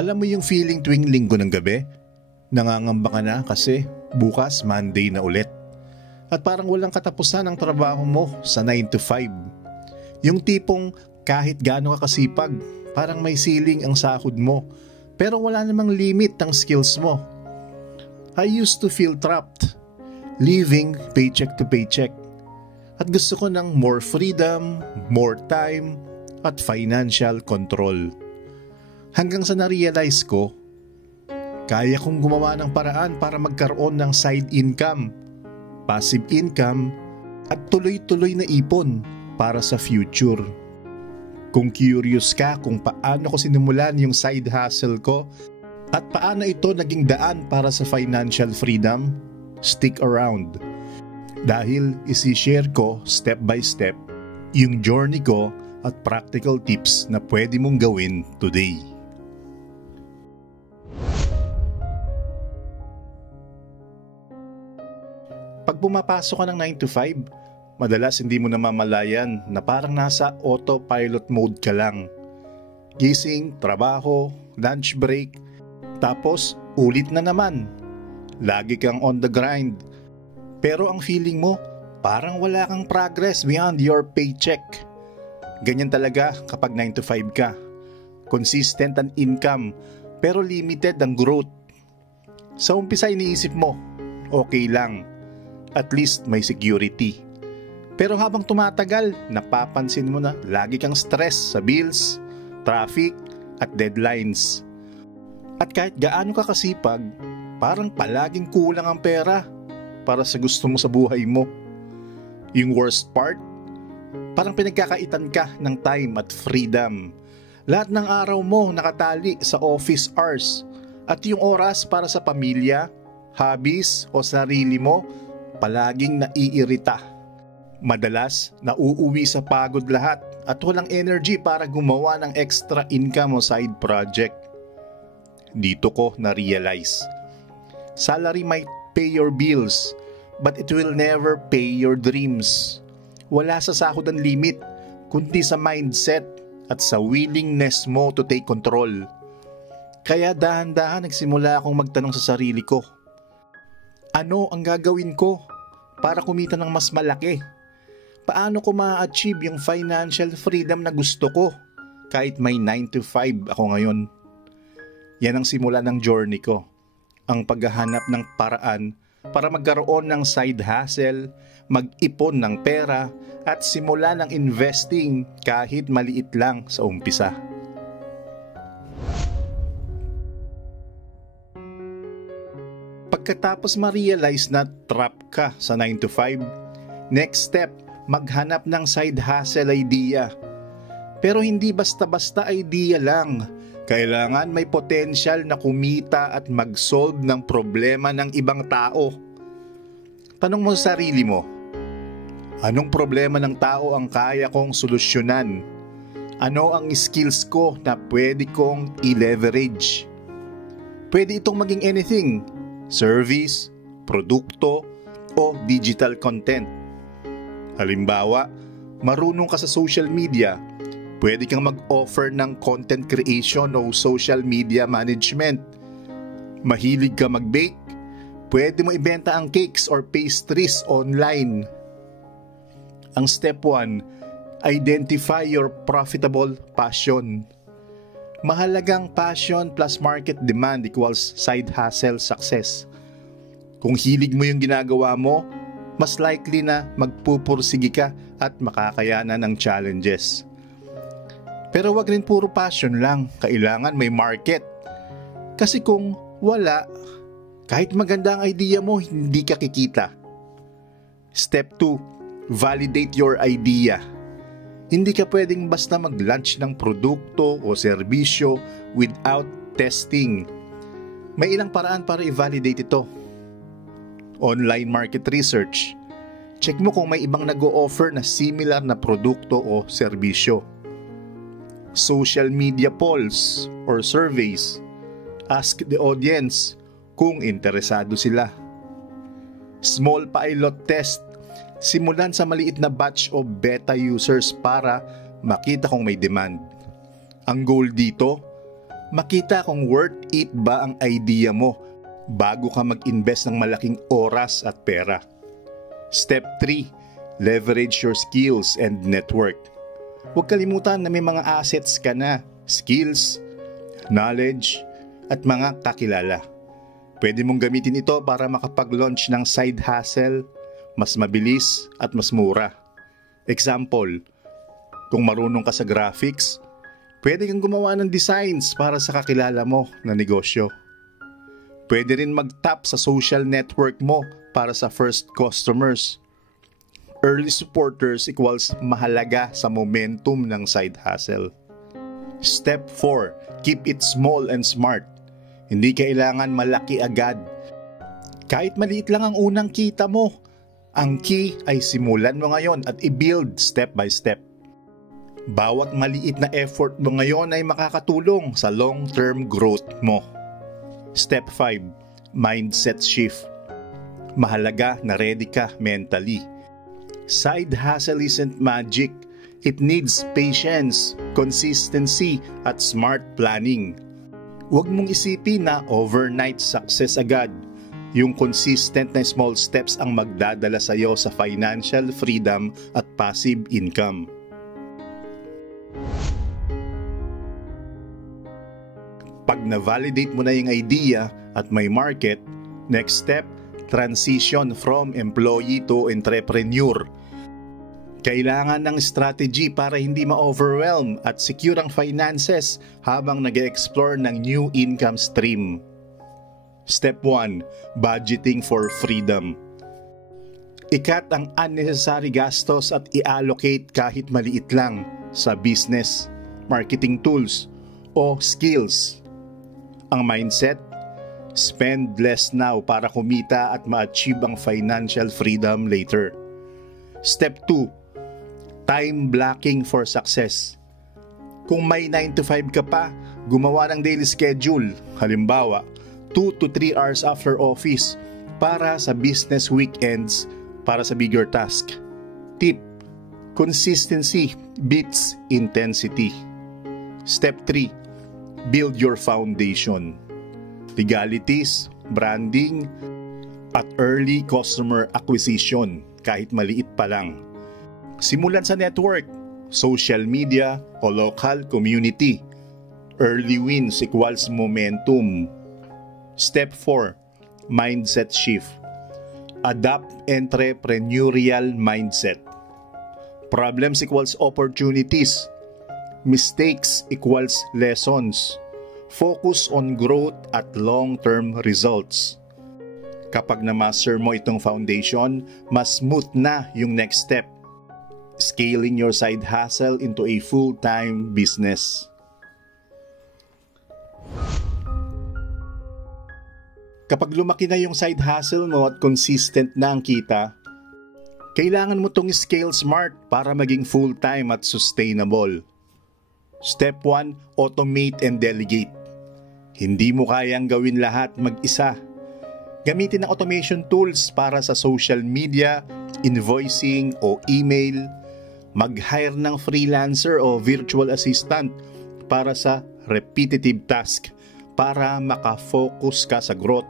Alam mo yung feeling tuwing linggo ng gabi? Nangangamba ka na kasi bukas Monday na ulit. At parang walang katapusan ang trabaho mo sa 9 to 5. Yung tipong kahit gaano ka kasipag, parang may ceiling ang sahod mo. Pero wala namang limit ang skills mo. I used to feel trapped, living paycheck to paycheck. At gusto ko ng more freedom, more time, at financial control. Hanggang sa na-realize ko, kaya kong gumawa ng paraan para magkaroon ng side income, passive income, at tuloy-tuloy na ipon para sa future. Kung curious ka kung paano ko sinimulan yung side hustle ko at paano ito naging daan para sa financial freedom, stick around. Dahil isi-share ko step by step yung journey ko at practical tips na pwede mong gawin today. Pag pumapasok ka ng 9 to 5, madalas hindi mo namamalayan na parang nasa autopilot mode ka lang. Gising, trabaho, lunch break, tapos ulit na naman. Lagi kang on the grind. Pero ang feeling mo, parang wala kang progress beyond your paycheck. Ganyan talaga kapag 9 to 5 ka. Consistent ang income, pero limited ang growth. Sa umpisa iniisip mo, okay lang. At least may security. Pero habang tumatagal, napapansin mo na lagi kang stress sa bills, traffic, at deadlines. At kahit gaano ka kasipag, parang palaging kulang ang pera para sa gusto mo sa buhay mo. Yung worst part, parang pinagkakaitan ka ng time at freedom. Lahat ng araw mo nakatali sa office hours at yung oras para sa pamilya, hobbies o sarili mo, palaging naiirita. Madalas, nauuwi sa pagod lahat at walang energy para gumawa ng extra income o side project. Dito ko na-realize. Salary might pay your bills, but it will never pay your dreams. Wala sa sahod ang limit, kundi sa mindset at sa willingness mo to take control. Kaya dahan-dahan nagsimula akong magtanong sa sarili ko, ano ang gagawin ko para kumita ng mas malaki? Paano ko ma-achieve yung financial freedom na gusto ko kahit may 9 to 5 ako ngayon? Yan ang simula ng journey ko. Ang paghahanap ng paraan para magkaroon ng side hustle, mag-ipon ng pera at simula ng investing kahit maliit lang sa umpisa. Pagkatapos ma-realize na trap ka sa 9 to 5, next step, maghanap ng side hustle idea. Pero hindi basta-basta idea lang. Kailangan may potential na kumita at mag-solve ng problema ng ibang tao. Tanong mo sa sarili mo, anong problema ng tao ang kaya kong solusyonan? Ano ang skills ko na pwede kong i-leverage? Pwede itong maging anything. Service, produkto, o digital content. Halimbawa, marunong ka sa social media, pwede kang mag-offer ng content creation o social media management. Mahilig ka mag-bake, pwede mo ibenta ang cakes or pastries online. Ang step 1, identify your profitable passion. Mahalagang passion plus market demand equals side hustle success. Kung hilig mo yung ginagawa mo, mas likely na magpupursige ka at makakayanan ng challenges. Pero wag rin puro passion lang, kailangan may market. Kasi kung wala, kahit maganda ang idea mo, hindi ka kikita. Step 2, validate your idea. Hindi ka pwedeng basta mag-launch ng produkto o serbisyo without testing. May ilang paraan para i-validate ito. Online market research. Check mo kung may ibang nag-o-offer na similar na produkto o serbisyo. Social media polls or surveys. Ask the audience kung interesado sila. Small pilot test. Simulan sa maliit na batch o beta users para makita kung may demand. Ang goal dito, Makita kung worth it ba ang idea mo bago ka mag-invest ng malaking oras at pera. Step 3. Leverage your skills and network. Huwag kalimutan na may mga assets ka na, skills, knowledge, at mga kakilala. Pwede mong gamitin ito para makapag-launch ng side hustle, mas mabilis at mas mura. Example, kung marunong ka sa graphics, pwede kang gumawa ng designs para sa kakilala mo na negosyo. Pwede rin mag-tap sa social network mo para sa first customers. Early supporters equals mahalaga sa momentum ng side hustle. Step 4. Keep it small and smart. Hindi kailangan malaki agad. Kahit maliit lang ang unang kita mo, ang key ay simulan mo ngayon at i-build step by step. Bawat maliit na effort mo ngayon ay makakatulong sa long-term growth mo. Step 5. Mindset shift. Mahalaga na ready ka mentally. Side hustle isn't magic. It needs patience, consistency, at smart planning. Huwag mong isipin na overnight success agad. Yung consistent na small steps ang magdadala sa iyo sa financial freedom at passive income. Pag na-validate mo na yung idea at may market, next step, transition from employee to entrepreneur. Kailangan ng strategy para hindi ma-overwhelm at secure ang finances habang nag-explore ng new income stream. Step 1. Budgeting for freedom. Ikat ang unnecessary gastos at i-allocate kahit maliit lang sa business, marketing tools, o skills. Ang mindset, spend less now para kumita at ma-achieve ang financial freedom later. Step 2. Time blocking for success. Kung may 9 to 5 ka pa, gumawa ng daily schedule, halimbawa 2 to 3 hours after office para sa business weekends para sa bigger task. Tip, consistency beats intensity. Step 3. Build your foundation. Legalities, branding, at early customer acquisition kahit maliit pa lang. Simulan sa network, social media o local community. Early wins equals momentum. Step 4. Mindset shift. Adopt entrepreneurial mindset. Problems equals opportunities. Mistakes equals lessons. Focus on growth at long-term results. Kapag na-master mo itong foundation, mas smooth na yung next step. Scaling your side hustle into a full-time business. Kapag lumaki na yung side hustle mo at consistent na ang kita, kailangan mo itong scale smart para maging full-time at sustainable. Step 1, automate and delegate. Hindi mo kayang gawin lahat mag-isa. Gamitin ang automation tools para sa social media, invoicing o email. Mag-hire ng freelancer o virtual assistant para sa repetitive task para makafocus ka sa growth.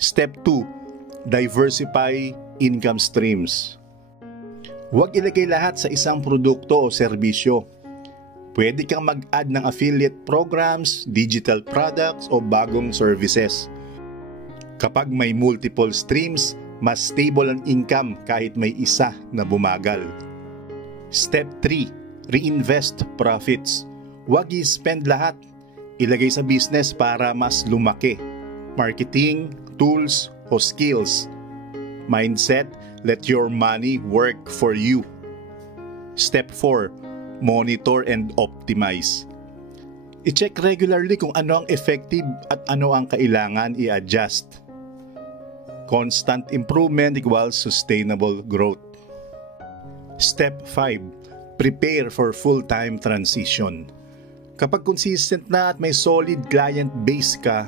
Step 2, diversify income streams. Huwag ilagay lahat sa isang produkto o serbisyo. Pwede kang mag-add ng affiliate programs, digital products o bagong services. Kapag may multiple streams, mas stable ang income kahit may isa na bumagal. Step 3, reinvest profits. Huwag i-spend lahat. Ilagay sa business para mas lumaki. Marketing, tools, o skills. Mindset, let your money work for you. Step 4, monitor and optimize. I-check regularly kung ano ang effective at ano ang kailangan i-adjust. Constant improvement equals sustainable growth. Step 5, prepare for full-time transition. Kapag consistent na at may solid client base ka,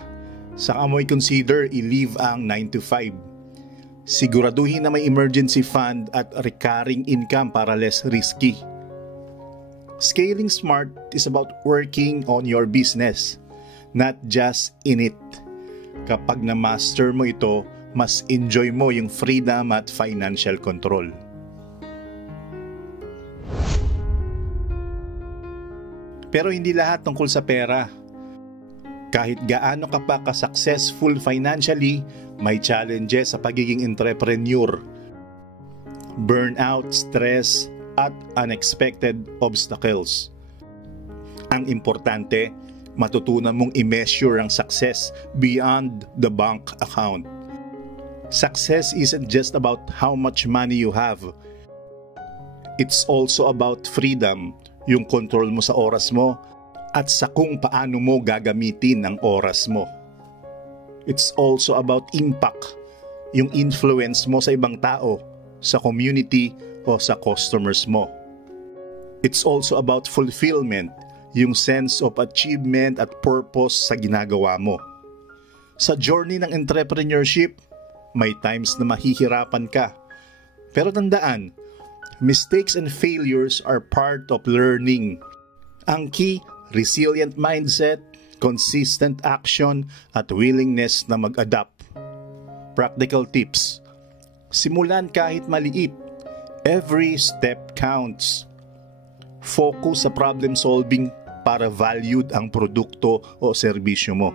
saka mo i-consider i-leave ang 9 to 5. Siguraduhin na may emergency fund at recurring income para less risky. Scaling smart is about working on your business, not just in it. Kapag na-master mo ito, mas enjoy mo yung freedom at financial control. Pero hindi lahat tungkol sa pera. Kahit gaano ka pa ka-successful financially, may challenges sa pagiging entrepreneur. Burnout, stress, at unexpected obstacles. Ang importante, matutunan mong i-measure ang success beyond the bank account. Success isn't just about how much money you have. It's also about freedom, yung control mo sa oras mo at sa kung paano mo gagamitin ang oras mo. It's also about impact, yung influence mo sa ibang tao, sa community o sa customers mo. It's also about fulfillment, yung sense of achievement at purpose sa ginagawa mo. Sa journey ng entrepreneurship, may times na mahihirapan ka. Pero tandaan, mistakes and failures are part of learning. Ang key, resilient mindset, consistent action, at willingness na mag-adapt. Practical tips. Simulan kahit maliit. Every step counts. Focus sa problem solving para valued ang produkto o serbisyo mo.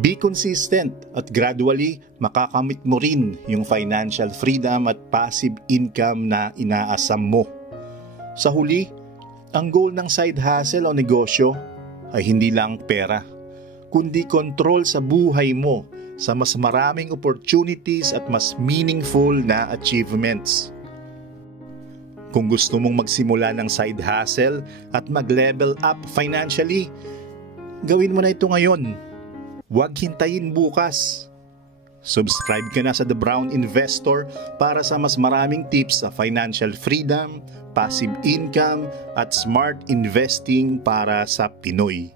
Be consistent at gradually makakamit mo rin yung financial freedom at passive income na inaasam mo. Sa huli, ang goal ng side hustle o negosyo ay hindi lang pera, kundi control sa buhay mo sa mas maraming opportunities at mas meaningful na achievements. Kung gusto mong magsimula ng side hustle at mag-level up financially, gawin mo na ito ngayon. Huwag hintayin bukas. Subscribe ka na sa The Brown Investor para sa mas maraming tips sa financial freedom, passive income, at smart investing para sa Pinoy.